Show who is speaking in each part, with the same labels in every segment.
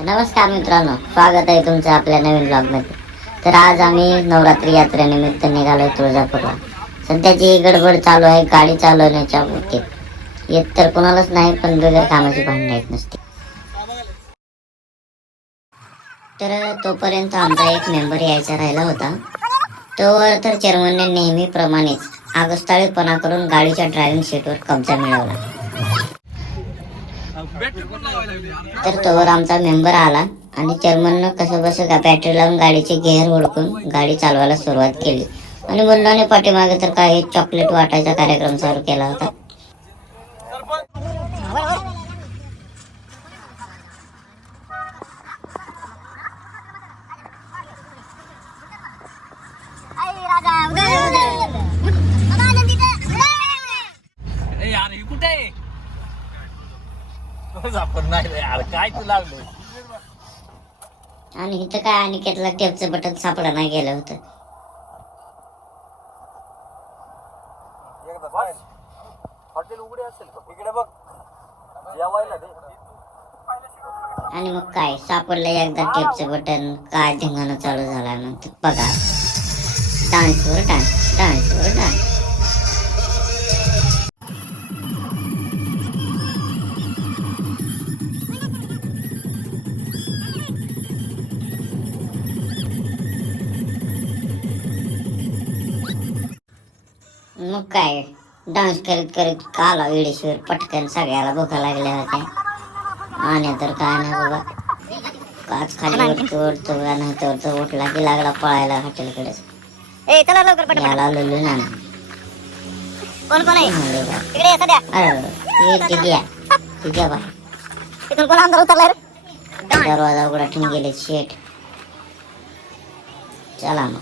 Speaker 1: नमस्कार मित्रांनो स्वागत आहे तुमचं आपल्या नवीन ब्लॉगमध्ये तर आज आम्ही नवरात्री यात्रेनिमित्त निघालोय तुळजापूरला. सध्याची गडबड चालू आहे गाडी चालवण्याच्या बाबतीत. येत तर कोणालाच नाही पण बिगर कामाची भांडणं येत नसते. तर तोपर्यंत आमचा एक मेंबर यायचा राहिला होता. तोवर तर चेअरमनने नेहमीप्रमाणेच आगस्ताळीपणा करून गाडीच्या ड्रायव्हिंग सीटवर कब्जा मिळवला. तर तोवर आमचा मेंबर आला आणि चेअरमननं कसं बसं का बॅटरी लावून गाडीचे गेअर ओळखून गाडी चालवायला सुरुवात केली. आणि मुलाने पाठीमागे तर काही चॉकलेट वाटायचा कार्यक्रम चालू केला होता.
Speaker 2: आपण नाही रे यार काय तू लागलो?
Speaker 1: आणि इथं काय अनिकेतला टेपचं बटन सापडा नाही गेलं होतं.
Speaker 2: हॉटेल उघडे असेल का? इकडे बघ. जेवायला दे.
Speaker 1: आणि मग काय सापडलं एकदा टेपचं बटन काय धिंगाणं चालू झाला नंतर बघा. डान्सवर डान्स डान्सवर डान्स मग काय? डान्स करत करत काला वेळेश्वर पटकन सगळ्याला भुका लागल्या होत्या. आणि तर काय नाही बाबा. काच खाली वरतो वरतो नाही तर उठला की लागला पळायला हॉटेलकडे.
Speaker 3: ए चला लवकर पट
Speaker 1: याला लुलू ना
Speaker 3: कोण कोण आहे?
Speaker 1: म्हणले बा.
Speaker 3: इकडे ये सध्या.
Speaker 1: अरे ये टिग्या टिग्या बा.
Speaker 3: तिथून कोण आमदार उतरलाय रे?
Speaker 1: दरवाजा उघडा ठेवून गेले शेट. चला मग.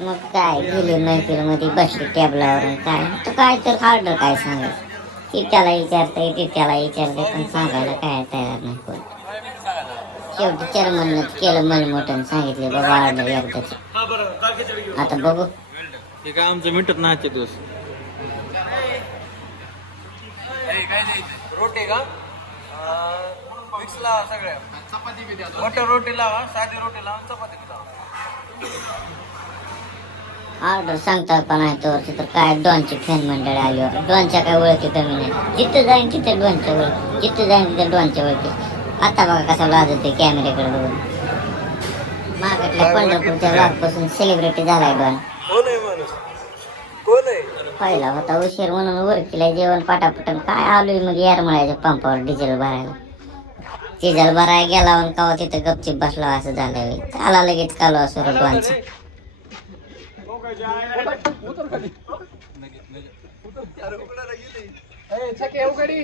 Speaker 1: मग काय गेली मैफिलमध्ये बसली टेबलावरून काय? तर काय तर खाल्लं काय सांगायचं? ती त्याला विचारते ती त्याला विचारते पण सांगायला काय तयार नाही कोण. शेवटी चेअरमनच केलं मन मोठं सांगितले बाबा ऑर्डर एकदाच. आता बघू.
Speaker 2: हे काय आमचं मिटत नाही दिवस. रोटी का? मिक्सला सगळ्या. चपाती मोठ्या रोटी लावा साधी रोटी लावा चपाती बी लावा.
Speaker 1: ऑर्डर सांगतात पण आहे तर तर काय डॉनची फॅन मंडळी आल्यावर डॉनच्या काय ओळखी कमी नाही. जिथं जाईन तिथे डॉनच्या ओळख. जिथं जाईन तिथे डॉनच्या ओळखी. आता बघा कसा लाजते कॅमेऱ्याकडे बघून. मागटल्या पंढरपूरच्या ब्लॉगपासून सेलिब्रिटी झालाय डॉन.
Speaker 2: आहे आहे?
Speaker 1: पहिला होता उशीर म्हणून ओळखीला जेवण पाटापटन काय आलोय मग यार म्हणायचं पंपावर डिझेल भरायला? डिझेल भरायला गेला कवा तिथं गपचिप बसला असं झालं आला लगेच कालो असो डॉनचा उतर खाली छके उघडी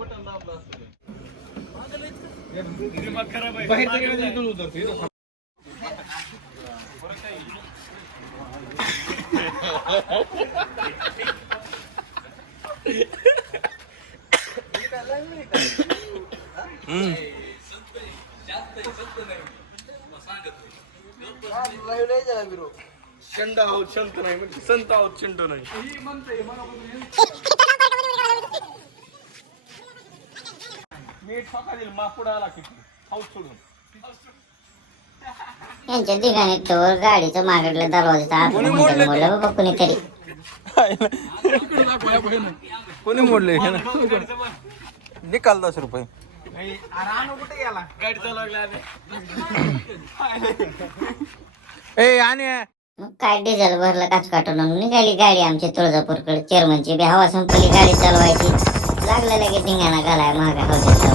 Speaker 1: बटन हम्म.
Speaker 2: शंड आहोत शंत नाही म्हणजे. संत आहोत शंट नाही. मीठ फका दिल मापुडा आला किती हाऊस सोडून.
Speaker 1: यांच्या ठिकाणी तर गाडीचं मागडलं दरवाजाचा मोडलं मोडलं बाबा कुणीतरी.
Speaker 2: कोणी मोडले निकाल दस रुपये. गाडी चालवला ए आणि
Speaker 1: मग काय डिझेल भरलं काच काटून निघाली गाडी आमची तुळजापूरकडे. चेअरमनची बी हवा संपली गाडी चालवायची. लागलं लगेच धिंगाणा घालाय महागा हॉटेल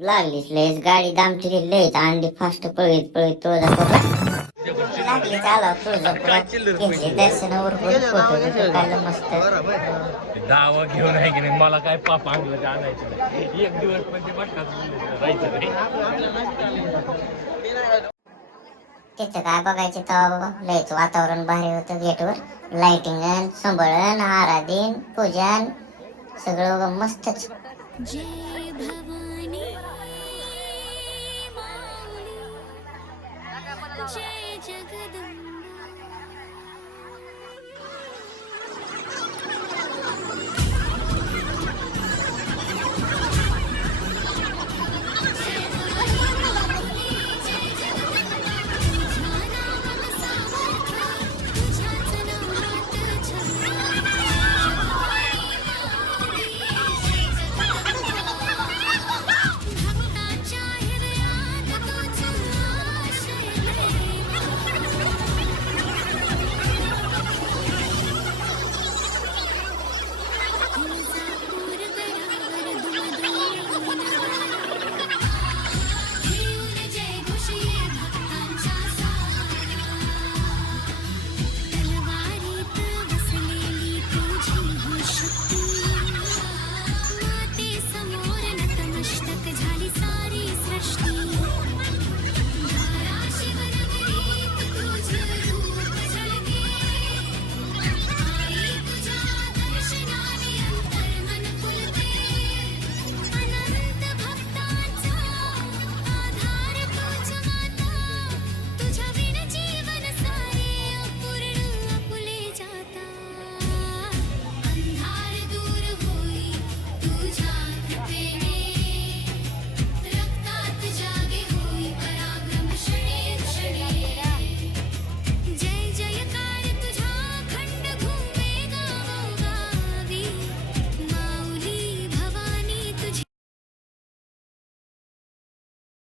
Speaker 1: लागलीच लयच गाडी दामची लयच अंडी फास्ट पळीत पळीत तुळजापूरला. लागली चालव तुळजापुरात घेतली दर्शनावर फोटो बिटो काढलं मस्त
Speaker 2: दावा घेऊन आहे की नाही? मला काय पाप आणलं का आणायचं नाही. एक दिवस म्हणजे मटणाच राहायचं नाही.
Speaker 1: तिथं काय बघायचं तेव्हा बाबा? लयच वातावरण भारी होतं गेटवर. लाइटिंग संभळण आराधीन पूजन
Speaker 4: सगळं मस्तच.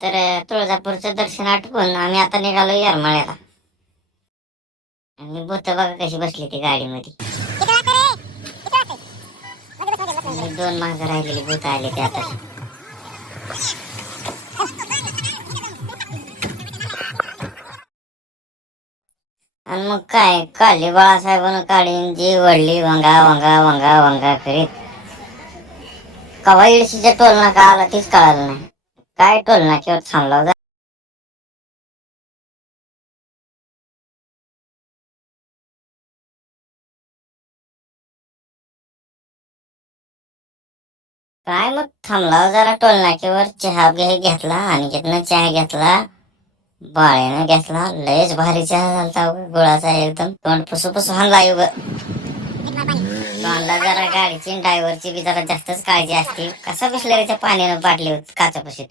Speaker 4: तर तुळजापूरचं दर्शन आटपून आम्ही आता निघालो येरमाळ्याला. आणि भूत बघा कशी बसली ती गाडीमध्ये. आणि दोन मागं राहिलेली भूत आले ते आता. आणि मग काय? काली बाळासाहेबांना काढीन जी वडली वंगा वंगा वंगा वंगा करीत. कवा इडशीच्या टोल नाका आला तीच कळालं नाही. काय टोल नाक्यावर थांबला होता काय मग थांबला जरा टोल चहा घे घेतला आणि तिथनं चहा घेतला. बाळ्यानं घेतला. लयच भारी चहा झालता हो, गुळाचा एकदम. तोंड पुसू पुसू हाणला युग तोंडला जरा गाडीची ड्रायव्हरची बी जरा जास्तच काळजी असते. कसा बिसलरीच्या पाण्यानं बाटली काचा पशी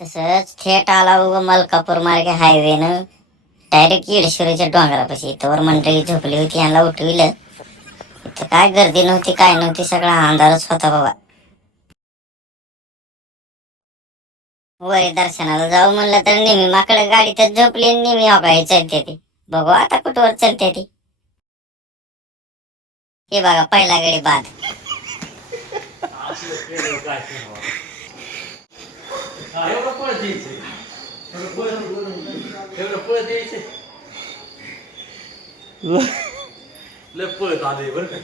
Speaker 4: तसंच थेट आला उग मलकापूर मार्गे हायवेनं डायरेक्ट येडेश्वरीच्या डोंगरापाशी. इथं मंडळी झोपली होती यांना उठविलं. इथं काय गर्दी नव्हती काय नव्हती सगळा अंधारच होता बाबा. वरी दर्शनाला जाऊ म्हणलं तर नेहमी माकडं गाडी तर झोपली नेहमी अगाई चलते ती. बघू आता कुठवर चलते ती. हे बघा पहिला गडी बाद.
Speaker 2: एवढं पळत यायचंय एवढं पळत यायचंय लय पळत आले बरं का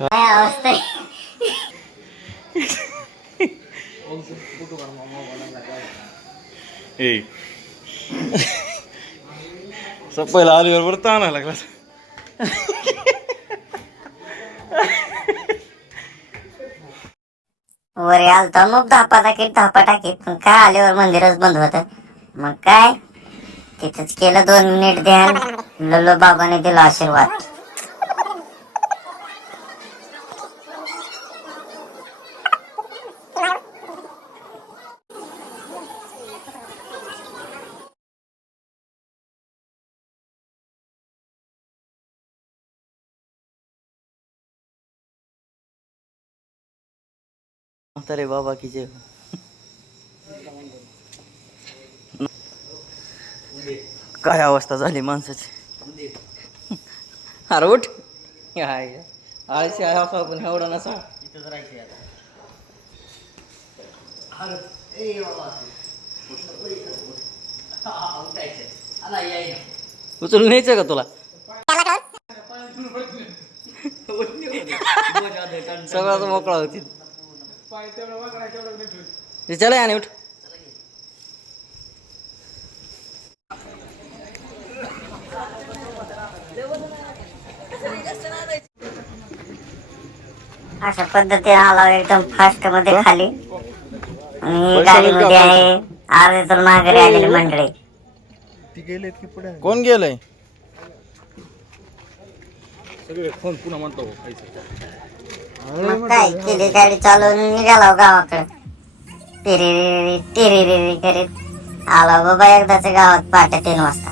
Speaker 4: काय अवस्था आहे
Speaker 5: ए पहिला आलीवर बरं ताणा लागला
Speaker 4: वर आलता मग धापा टाकीत धापा टाकीत पण काय आल्यावर मंदिरच बंद होत. मग काय? तिथंच केलं दोन मिनिट ध्यान. लल्लो बाबाने दिला आशीर्वाद.
Speaker 6: अरे बाबा की जय हो. काय अवस्था झाली माणसाची? अरे उठ. हाय आळशी आहे असा पण एवढा नसा. उचलून न्यायचं का तुला? सगळाच मोकळा होती. चला आणि उठ.
Speaker 1: अशा पद्धतीने आला एकदम फास्टमध्ये खाली. आणि
Speaker 5: पैसा
Speaker 1: गाडीमध्ये
Speaker 5: का
Speaker 1: आहे. अर्धे तर माघारी आलेली मंडळी.
Speaker 5: कोण गेलंय?
Speaker 2: सगळे फोन पुन्हा म्हणतो पैसे.
Speaker 1: मग काय केली गाडी चालवून निघाला गावाकडे. टिरी टिरी करीत. आला बाबा एकदाच गावात पहाटे तीन वाजता.